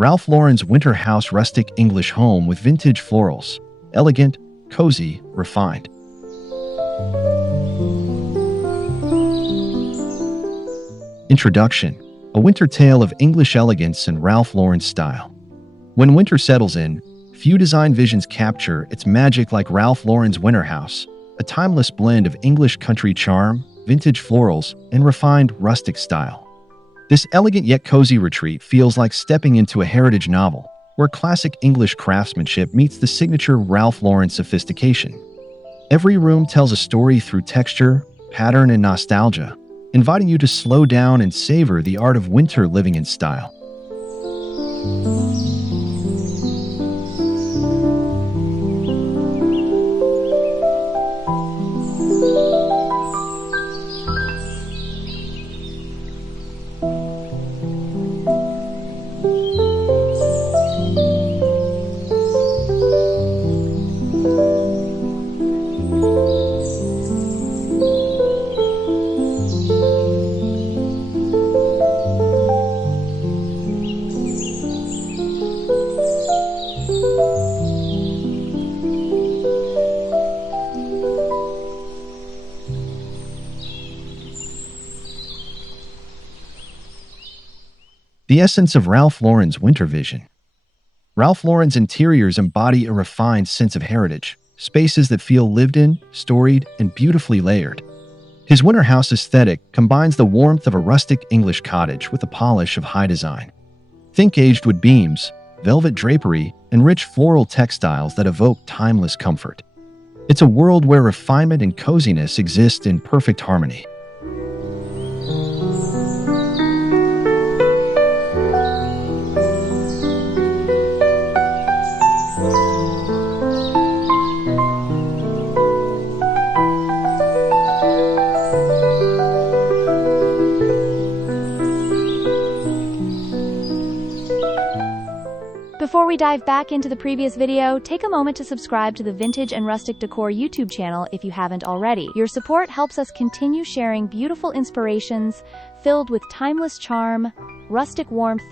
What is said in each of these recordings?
Ralph Lauren's winter house rustic English home with vintage florals. Elegant, cozy, refined. Introduction. A winter tale of English elegance and Ralph Lauren's style. When winter settles in, few design visions capture its magic like Ralph Lauren's winter house, a timeless blend of English country charm, vintage florals, and refined rustic style. This elegant yet cozy retreat feels like stepping into a heritage novel, where classic English craftsmanship meets the signature Ralph Lauren sophistication. Every room tells a story through texture, pattern, and nostalgia, inviting you to slow down and savor the art of winter living in style. The essence of Ralph Lauren's winter vision. Ralph Lauren's interiors embody a refined sense of heritage, spaces that feel lived in, storied, and beautifully layered. His winter house aesthetic combines the warmth of a rustic English cottage with the polish of high design. Think aged wood beams, velvet drapery, and rich floral textiles that evoke timeless comfort. It's a world where refinement and coziness exist in perfect harmony. Before we dive back into the previous video, take a moment to subscribe to the Vintage and Rustic Decor YouTube channel if you haven't already. Your support helps us continue sharing beautiful inspirations filled with timeless charm, rustic warmth,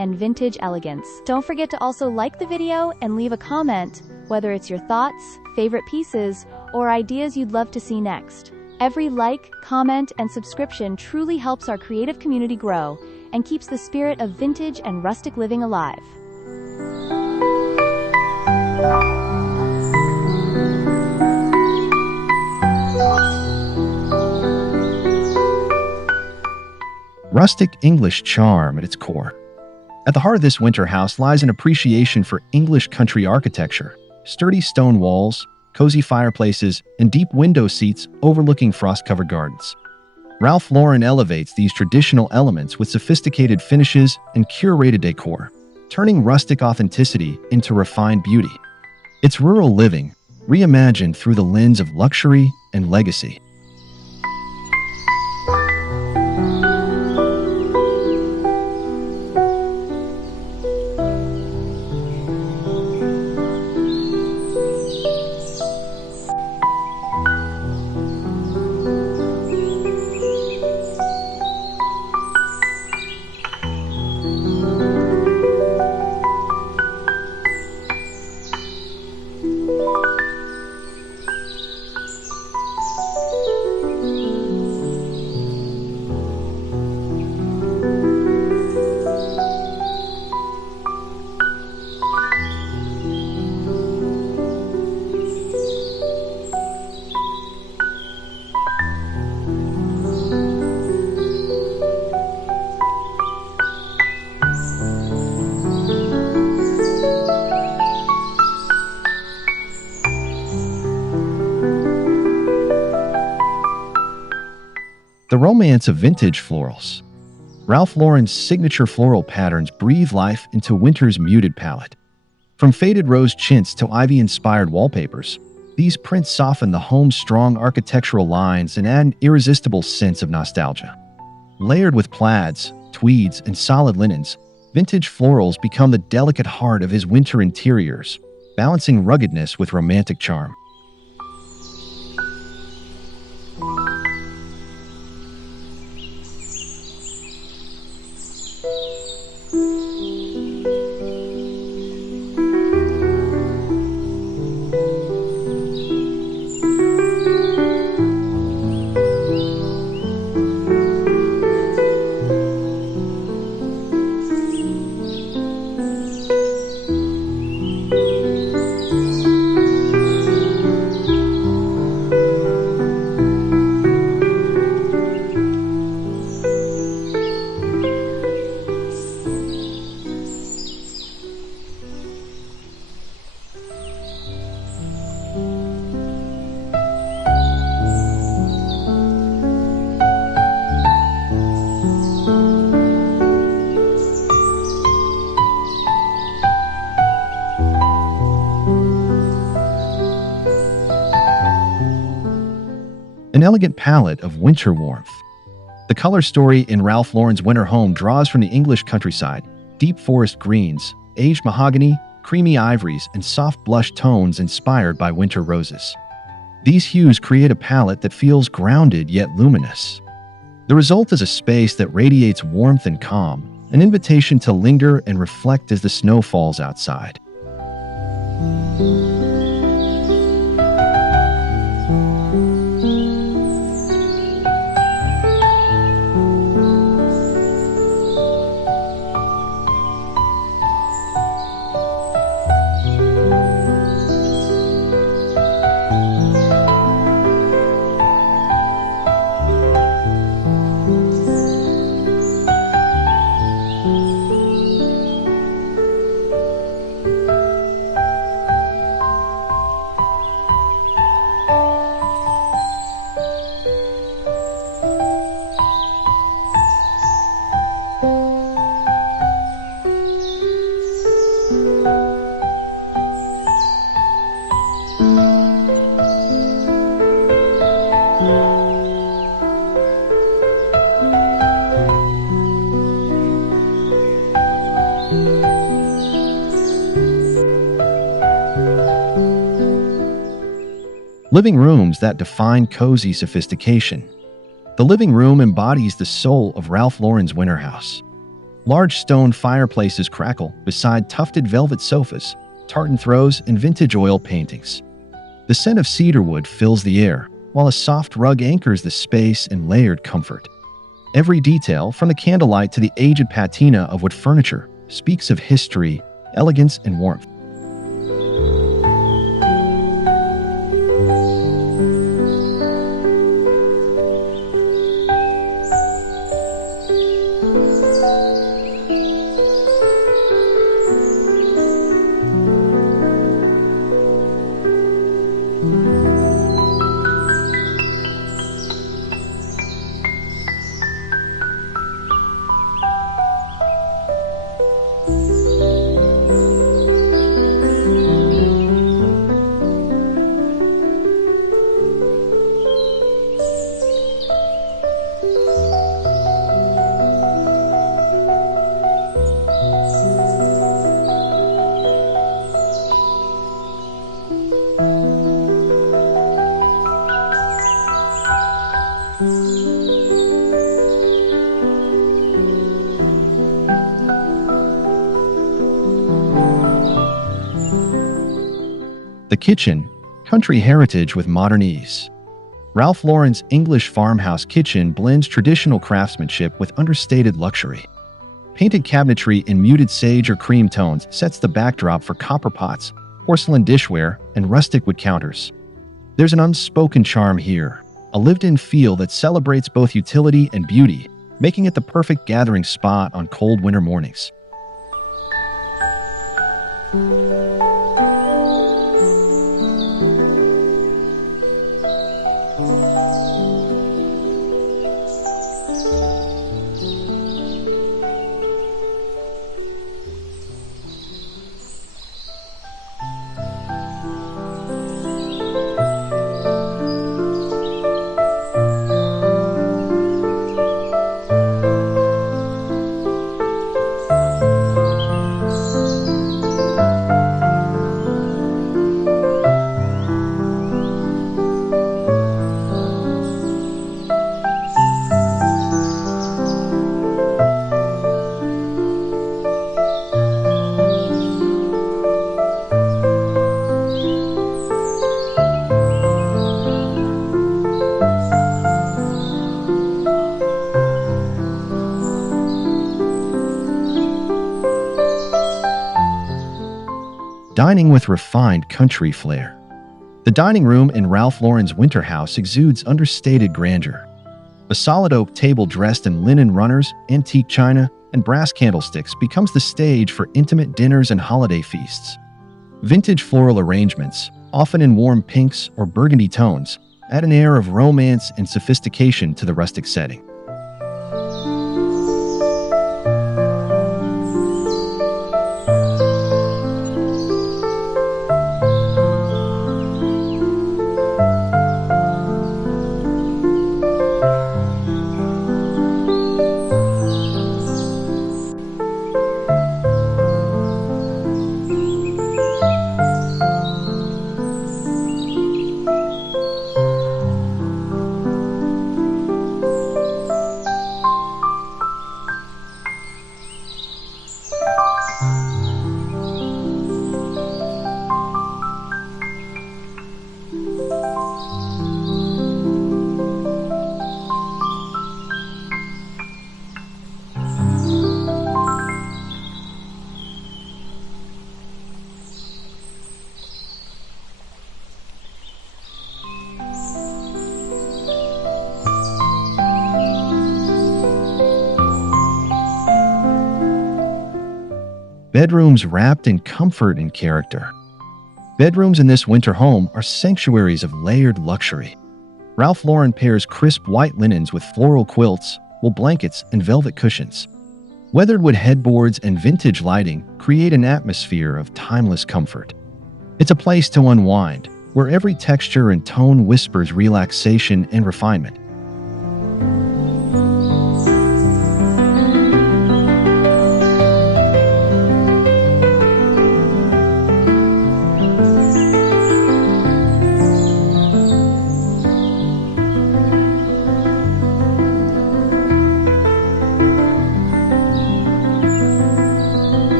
and vintage elegance. Don't forget to also like the video and leave a comment, whether it's your thoughts, favorite pieces, or ideas you'd love to see next. Every like, comment, and subscription truly helps our creative community grow and keeps the spirit of vintage and rustic living alive. Rustic English charm at its core. At the heart of this winter house lies an appreciation for English country architecture, sturdy stone walls, cozy fireplaces, and deep window seats overlooking frost-covered gardens. Ralph Lauren elevates these traditional elements with sophisticated finishes and curated decor, turning rustic authenticity into refined beauty. It's rural living, reimagined through the lens of luxury and legacy. The romance of vintage florals. Ralph Lauren's signature floral patterns breathe life into winter's muted palette. From faded rose chintz to ivy-inspired wallpapers, these prints soften the home's strong architectural lines and add an irresistible sense of nostalgia. Layered with plaids, tweeds, and solid linens, vintage florals become the delicate heart of his winter interiors, balancing ruggedness with romantic charm. an elegant palette of winter warmth. The color story in Ralph Lauren's winter home draws from the English countryside: deep forest greens, aged mahogany, creamy ivories, and soft blush tones inspired by winter roses. These hues create a palette that feels grounded yet luminous. The result is a space that radiates warmth and calm, an invitation to linger and reflect as the snow falls outside. Living rooms that define cozy sophistication. The living room embodies the soul of Ralph Lauren's winter house. Large stone fireplaces crackle beside tufted velvet sofas, tartan throws, and vintage oil paintings. The scent of cedarwood fills the air, while a soft rug anchors the space in layered comfort. Every detail, from the candlelight to the aged patina of wood furniture, speaks of history, elegance, and warmth. The kitchen, country heritage with modern ease. Ralph Lauren's English farmhouse kitchen blends traditional craftsmanship with understated luxury. Painted cabinetry in muted sage or cream tones sets the backdrop for copper pots, porcelain dishware, and rustic wood counters. There's an unspoken charm here, a lived-in feel that celebrates both utility and beauty, making it the perfect gathering spot on cold winter mornings. Dining with refined country flair. The dining room in Ralph Lauren's winter house exudes understated grandeur. A solid oak table dressed in linen runners, antique china, and brass candlesticks becomes the stage for intimate dinners and holiday feasts. Vintage floral arrangements, often in warm pinks or burgundy tones, add an air of romance and sophistication to the rustic setting. Bedrooms wrapped in comfort and character. Bedrooms in this winter home are sanctuaries of layered luxury. Ralph Lauren pairs crisp white linens with floral quilts, wool blankets, and velvet cushions. Weathered wood headboards and vintage lighting create an atmosphere of timeless comfort. It's a place to unwind, where every texture and tone whispers relaxation and refinement.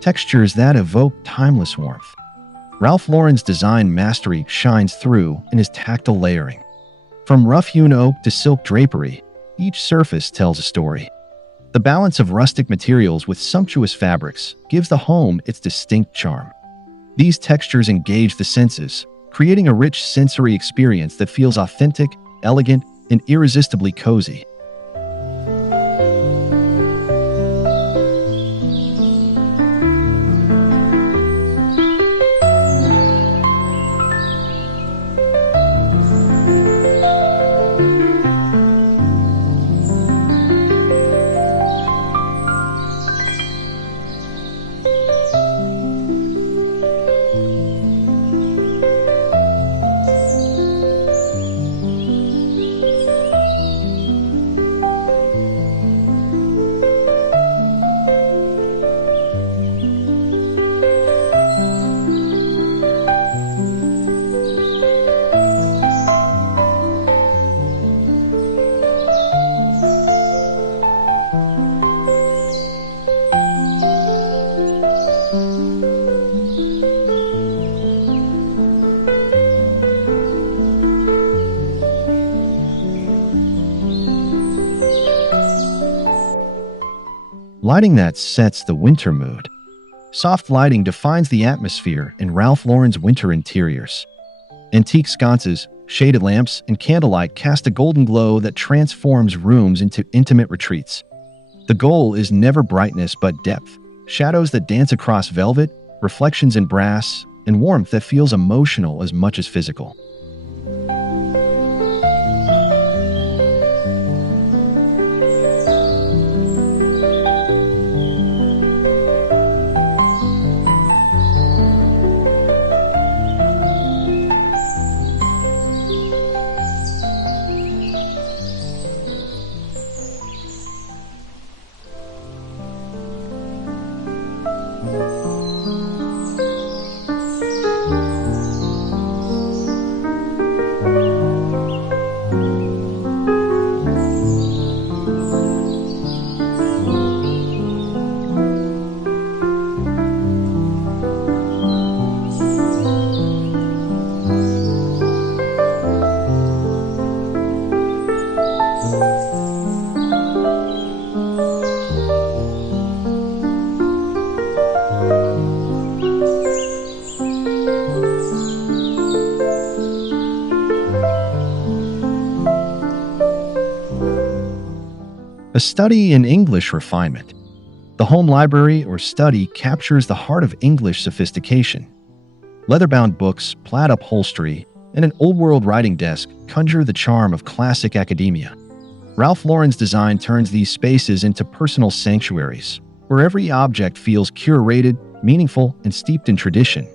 Textures that evoke timeless warmth. Ralph Lauren's design mastery shines through in his tactile layering. From rough-hewn oak to silk drapery, each surface tells a story. The balance of rustic materials with sumptuous fabrics gives the home its distinct charm. These textures engage the senses, creating a rich sensory experience that feels authentic, elegant, and irresistibly cozy. Lighting that sets the winter mood. Soft lighting defines the atmosphere in Ralph Lauren's winter interiors. Antique sconces, shaded lamps, and candlelight cast a golden glow that transforms rooms into intimate retreats. The goal is never brightness but depth, shadows that dance across velvet, reflections in brass, and warmth that feels emotional as much as physical. A study in English refinement. The home library or study captures the heart of English sophistication. Leather-bound books, plaid upholstery, and an old-world writing desk conjure the charm of classic academia. Ralph Lauren's design turns these spaces into personal sanctuaries, where every object feels curated, meaningful, and steeped in tradition.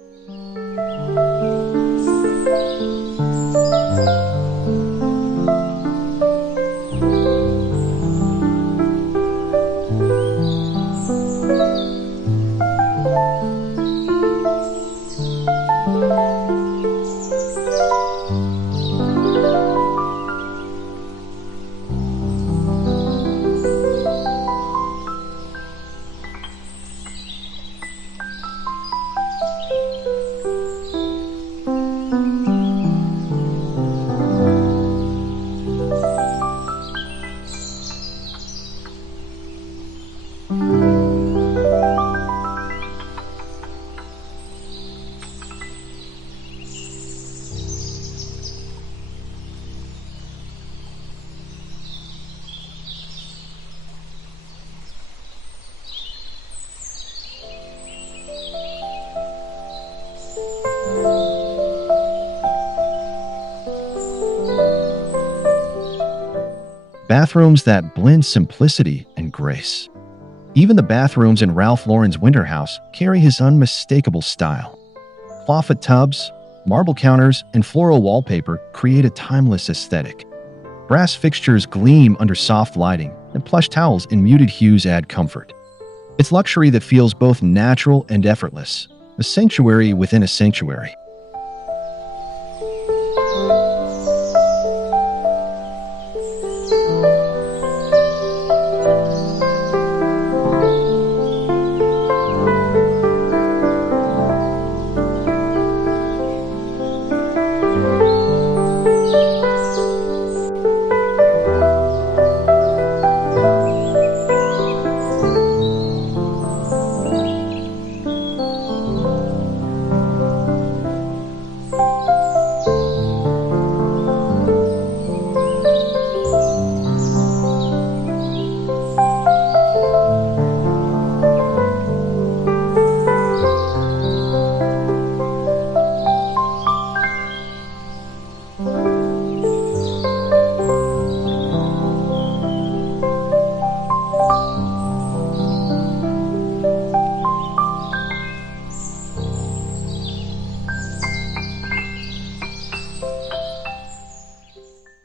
Bathrooms that blend simplicity and grace. Even the bathrooms in Ralph Lauren's winter house carry his unmistakable style. Clawfoot tubs, marble counters, and floral wallpaper create a timeless aesthetic. Brass fixtures gleam under soft lighting, and plush towels in muted hues add comfort. It's luxury that feels both natural and effortless, a sanctuary within a sanctuary.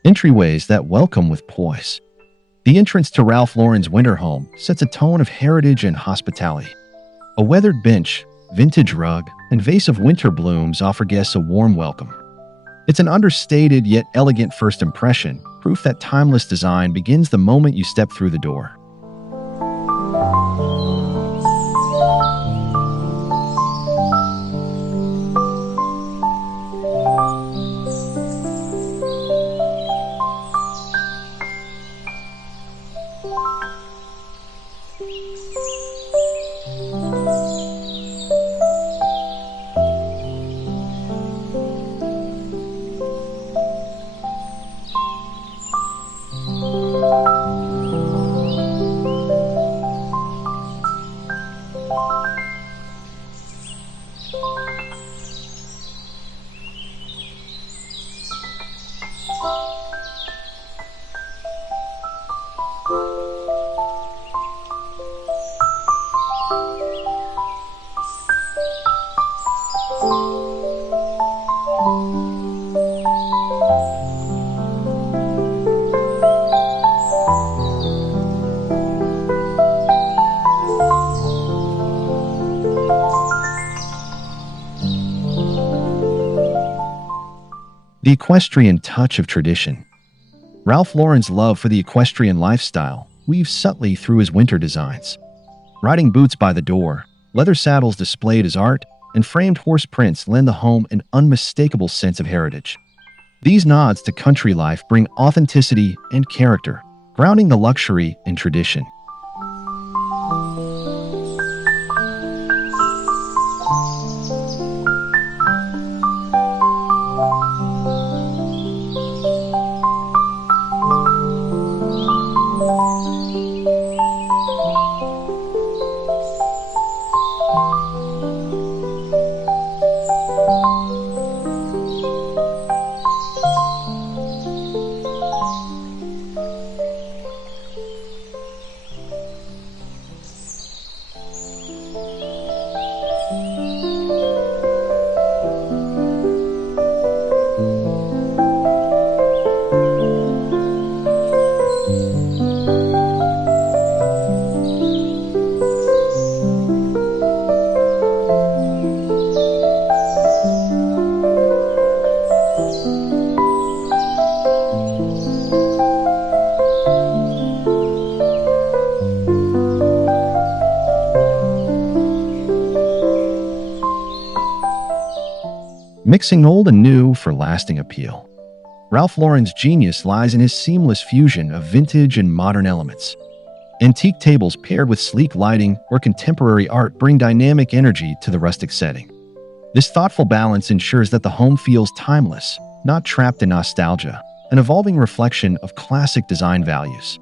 Entryways that welcome with poise. The entrance to Ralph Lauren's winter home sets a tone of heritage and hospitality. A weathered bench, vintage rug, and vase of winter blooms offer guests a warm welcome. It's an understated yet elegant first impression, proof that timeless design begins the moment you step through the door. The equestrian touch of tradition. Ralph Lauren's love for the equestrian lifestyle weaves subtly through his winter designs. Riding boots by the door, leather saddles displayed as art, and framed horse prints lend the home an unmistakable sense of heritage. These nods to country life bring authenticity and character, grounding the luxury in tradition. Mixing old and new for lasting appeal. Ralph Lauren's genius lies in his seamless fusion of vintage and modern elements. Antique tables paired with sleek lighting or contemporary art bring dynamic energy to the rustic setting. This thoughtful balance ensures that the home feels timeless, not trapped in nostalgia, an evolving reflection of classic design values.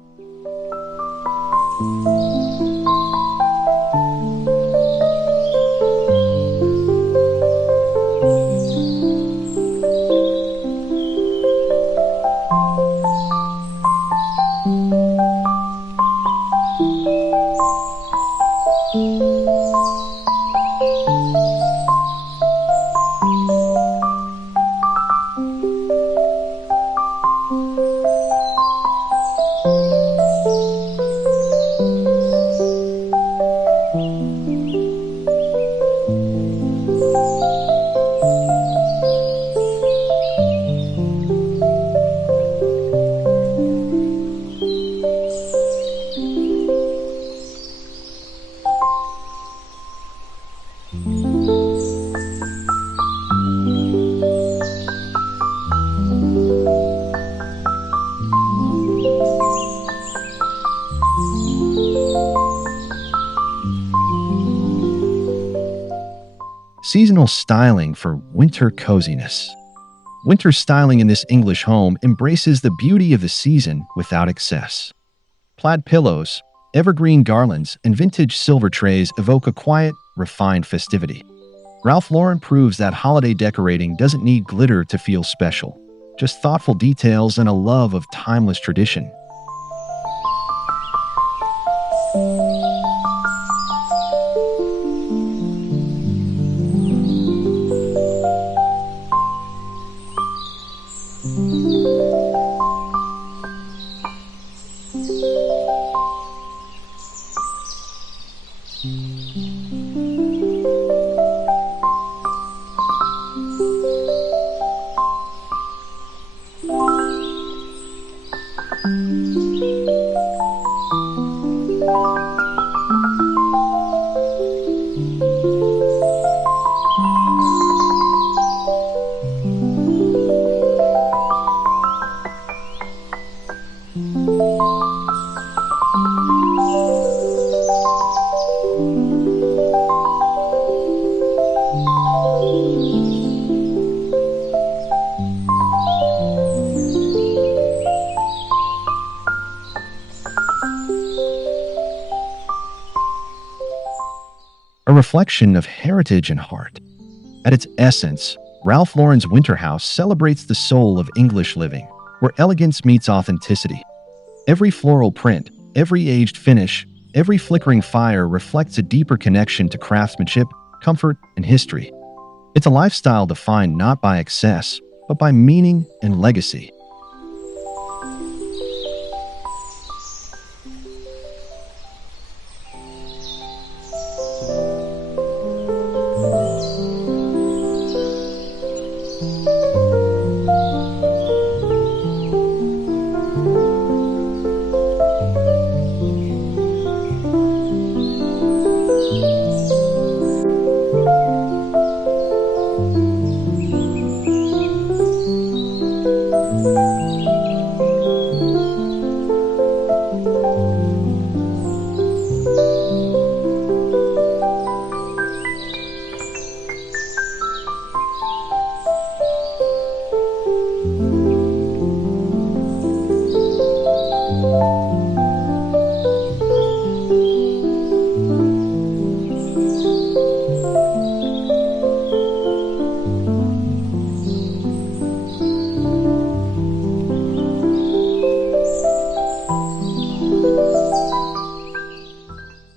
Seasonal styling for winter coziness. Winter styling in this English home embraces the beauty of the season without excess. Plaid pillows, evergreen garlands, and vintage silver trays evoke a quiet, refined festivity. Ralph Lauren proves that holiday decorating doesn't need glitter to feel special, just thoughtful details and a love of timeless tradition. A reflection of heritage and heart. At its essence, Ralph Lauren's Winter House celebrates the soul of English living, where elegance meets authenticity. Every floral print, every aged finish, every flickering fire reflects a deeper connection to craftsmanship, comfort, and history. It's a lifestyle defined not by excess, but by meaning and legacy.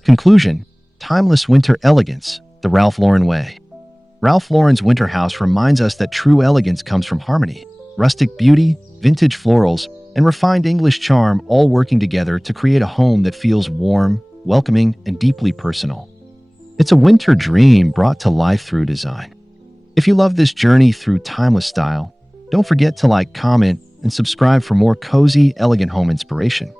Conclusion: timeless winter elegance, the Ralph Lauren way. Ralph Lauren's Winter House reminds us that true elegance comes from harmony, rustic beauty, vintage florals, and refined English charm all working together to create a home that feels warm, welcoming, and deeply personal. It's a winter dream brought to life through design. If you love this journey through timeless style, don't forget to like, comment, and subscribe for more cozy, elegant home inspiration.